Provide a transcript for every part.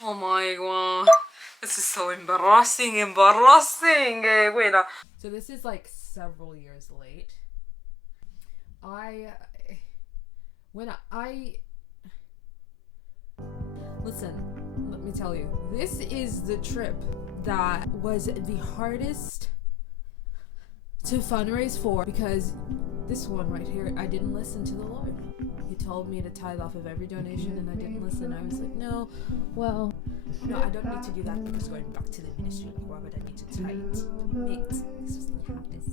Oh my god. This is so embarrassing. Wait. So this is like several years late. I when I listen, let me tell you. This is the trip that was the hardest to fundraise for, because this one right here, I didn't listen to the Lord. He told me to tithe off of every donation, and I didn't listen. I was like, no, I don't need to do that because going back to the ministry, like, why would I need to tithe? Mate, this was the hardest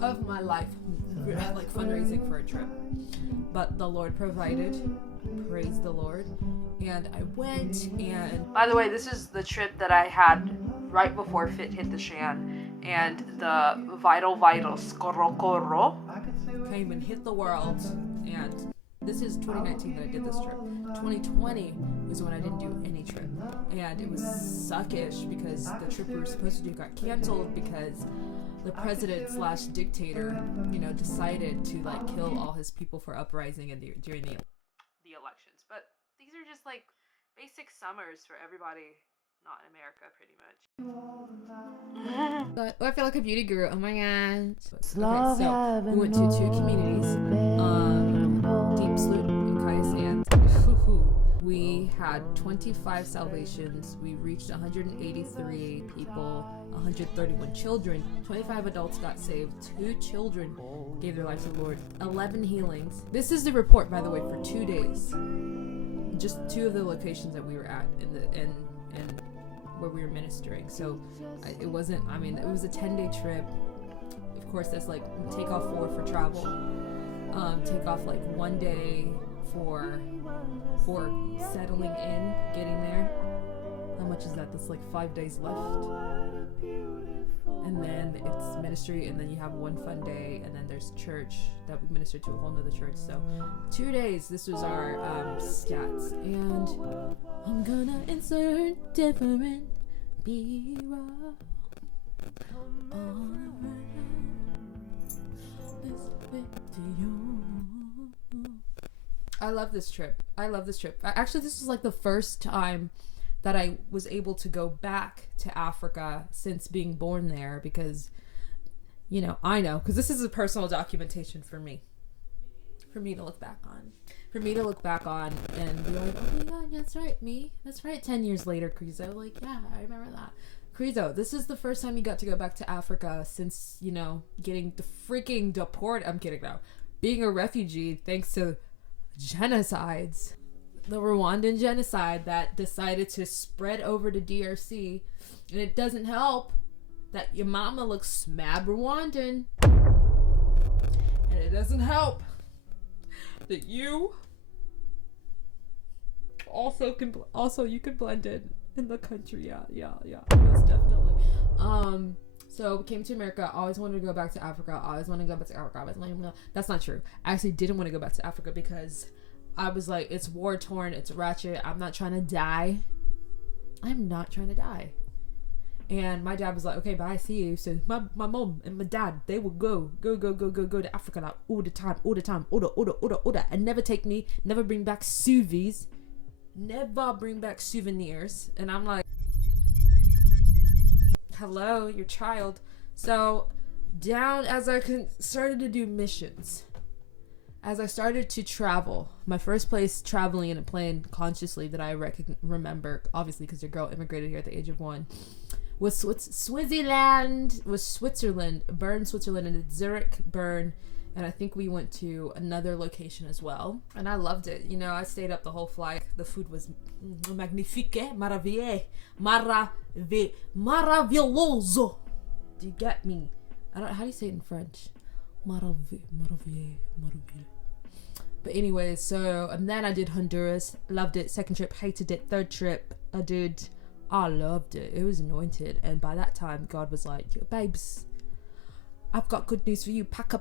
of my life, like fundraising for a trip. But the Lord provided. Praise the Lord. And I went, and by the way, this is the trip that I had right before Fit hit the shan, and the vital Scorro came and hit the world. And this is 2019 that I did this trip. 2020 was when I didn't do any trip, and it was suckish because the trip we were supposed to do got canceled because the president / dictator, decided to like kill all his people for uprising during the elections. But these are just like basic summers for everybody not in America, pretty much. I feel like a beauty guru. Oh my god. Okay, so we went to 2 communities, Deep Sloot and Kaya Sands. We had 25 salvations. We reached 183 people, 131 children. 25 adults got saved. 2 children gave their lives to the Lord. 11 healings. This is the report, by the way, for 2 days. Just 2 of the locations that we were at and where we were ministering. So it was a 10-day trip. Of course, that's like take off 4 for travel. Take off like 1 day for settling in, getting there. How much is that? That's like 5 days left. And then it's ministry, and then you have 1 fun day, and then there's church that we minister to a whole nother church. So 2 days, this was our stats. And I'm gonna insert different B-roll. I love this trip. Actually, this is like the first time that I was able to go back to Africa since being born there, because, I know, because this is a personal documentation for me to look back on and be like, oh my god, that's right, 10 years later, Krizo, like, yeah, I remember that. Krizo, this is the first time you got to go back to Africa since, getting the freaking deported. I'm kidding now. Being a refugee thanks to genocides. The Rwandan genocide that decided to spread over to DRC, and it doesn't help that your mama looks mad Rwandan, and it doesn't help that you also you can blend in the country. Yeah, most definitely. So we came to America. I always wanted to go back to Africa. That's not true. I actually didn't want to go back to Africa because I was like, it's war torn, it's ratchet. I'm not trying to die. And my dad was like, okay, bye, see you. So my mom and my dad, they would go to Africa like all the time, order, and never take me, never bring back souvenirs. And I'm like, hello, your child. So down as I started to do missions, as I started to travel, my first place traveling in a plane consciously that I remember, obviously because your girl immigrated here at the age of 1, was Switzerland, Bern, Switzerland, and Zurich, Bern, and I think we went to another location as well, and I loved it. I stayed up the whole flight. The food was magnifique, maravilloso. Do you get me? How do you say it in French? Maraville. But anyway, and then I did Honduras, loved it. Second trip, hated it. Third trip, I loved it. It was anointed. And by that time, God was like, babes, I've got good news for you. Pack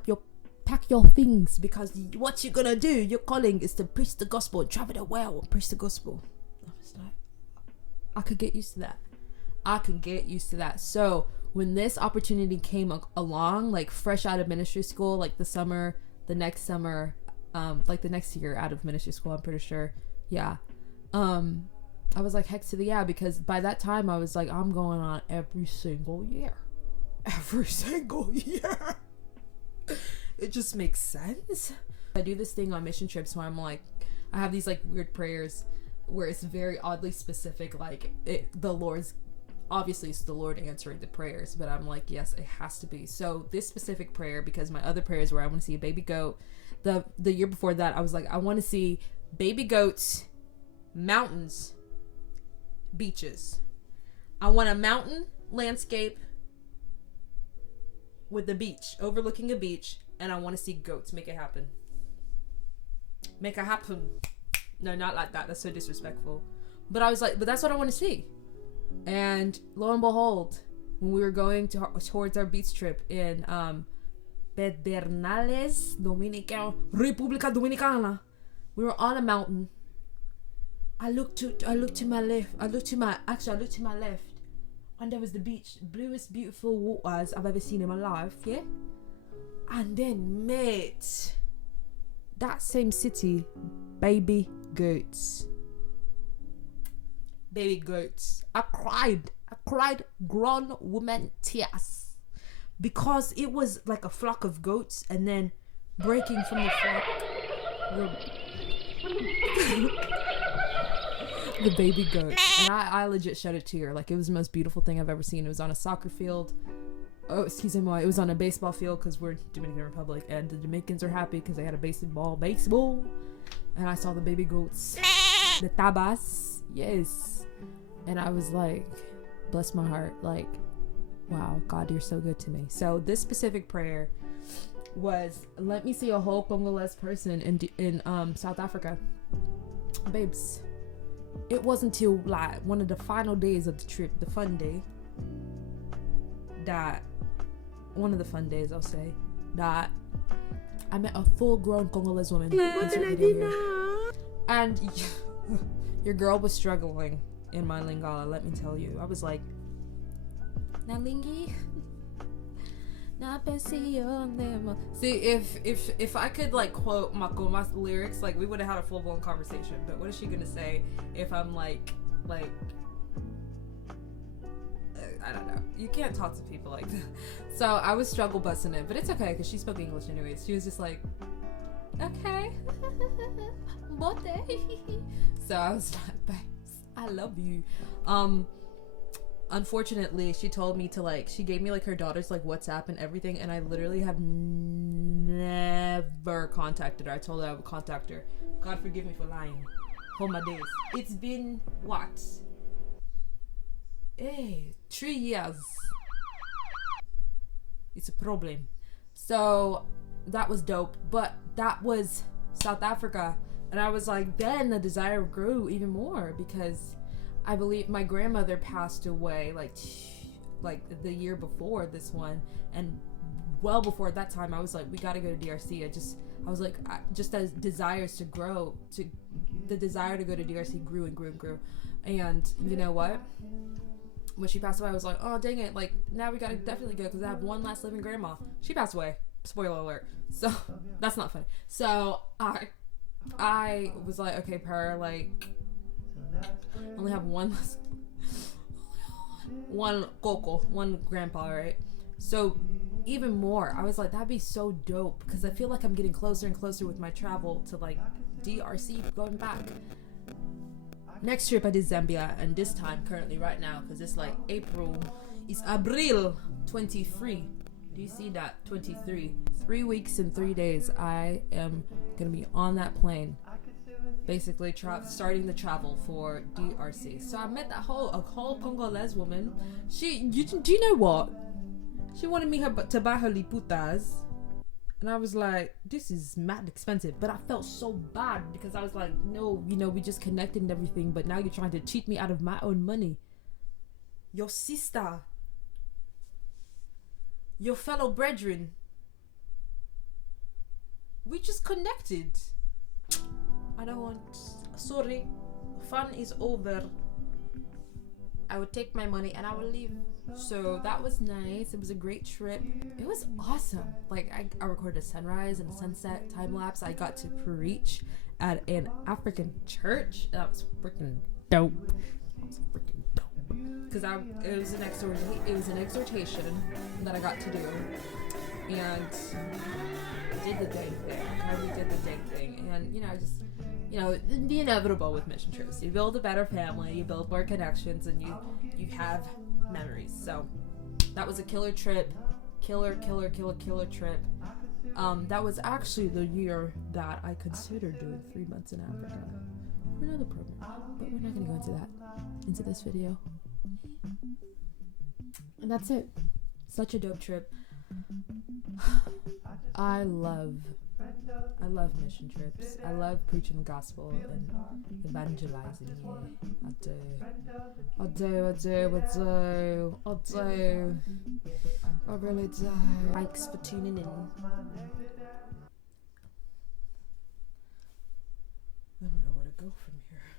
your things, because what you're gonna do, your calling is to preach the gospel and travel the world and preach the gospel. I was like, I could get used to that. So when this opportunity came along, like fresh out of ministry school, like the next summer, like the next year out of ministry school, I'm pretty sure, Yeah. I was like, heck to the yeah, because by that time I was like, I'm going on every single year. Every single year. It just makes sense. I do this thing on mission trips where I'm like, I have these like weird prayers where it's very oddly specific, like the Lord's, obviously it's the Lord answering the prayers, but I'm like, yes, it has to be. So this specific prayer, because my other prayers were I want to see a baby goat. The year before that, I was like, I want to see baby goats, mountains, beaches. I want a mountain landscape with the beach, overlooking a beach, and I want to see goats. Make it happen. Make it happen. No, not like that. That's so disrespectful. But I was like, but that's what I want to see. And lo and behold, when we were going towards our beach trip in Pedernales, República Dominicana, we were on a mountain. I looked to my left, and there was the beach, bluest, beautiful waters I've ever seen in my life, yeah? And then, mate, that same city, baby goats. Baby goats. I cried grown woman tears. Because it was like a flock of goats, and then breaking from the flock were the baby goat. And I legit shed a tear. Like, it was the most beautiful thing I've ever seen. It was on a soccer field. Oh, excuse me, it was on a baseball field because we're Dominican Republic, and the Dominicans are happy because they had a baseball. And I saw the baby goats, the tabas, yes. And I was like, bless my heart, like, wow, God, you're so good to me. So this specific prayer was, let me see a whole Congolese person in South Africa. Babes, it wasn't till like one of the final days of the trip, the fun day, that one of the fun days, I'll say, that I met a full-grown Congolese woman. And your girl was struggling in my Lingala, let me tell you. I was like, Nalingi. See, if I could like quote Makoma's lyrics, like we would have had a full-blown conversation. But what is she gonna say if I'm like I don't know. You can't talk to people like that. So I was struggle busting it, but it's okay because she spoke English anyways. She was just like, okay, bote. So I was like, babes, I love you. Unfortunately, she told me to like, she gave me like her daughter's like WhatsApp and everything, and I literally have never contacted her. I told her I would contact her. God forgive me for lying. Hold my days. It's been what? Hey, 3 years. It's a problem. So that was dope, but that was South Africa, and I was like, then the desire grew even more because I believe my grandmother passed away like the year before this one, and well before that time I was like, we got to go to DRC. I was like, just as desires to grow, the desire to go to DRC grew and grew and grew. And you know what? When she passed away, I was like, oh dang it, like now we gotta definitely go because I have one last living grandma. She passed away. Spoiler alert. So that's not funny. So I was like, okay, Per, like I only have one Coco, one grandpa, right? So even more, I was like, that'd be so dope because I feel like I'm getting closer and closer with my travel to like DRC, going back. Next trip I did Zambia, and this time currently right now, because it's like April 23. Do you see that? 23. 3 weeks and 3 days I am gonna be on that plane, basically starting the travel for DRC. So I met a whole Congolese woman. Do you know what? She wanted me to buy her liputas. And I was like, this is mad expensive. But I felt so bad because I was like, no, we just connected and everything. But now you're trying to cheat me out of my own money. Your sister. Your fellow brethren. We just connected. I don't want... Sorry. Fun is over. I would take my money and I would leave. So that was nice. It was a great trip. It was awesome. Like I recorded a sunrise and a sunset time lapse. I got to preach at an African church. That was freaking dope. Because it was an exhortation that I got to do, and I did the dang thing. I really did the dang thing, and the inevitable with mission trips. You build a better family, you build more connections, and you have memories. So that was a killer trip, killer trip. That was actually the year that I considered doing 3 months in Africa for another program, but we're not going to go into this video. And that's it. Such a dope trip. I love mission trips. I love preaching the gospel and evangelizing. I really do. Thanks for tuning in. I don't know where to go from here.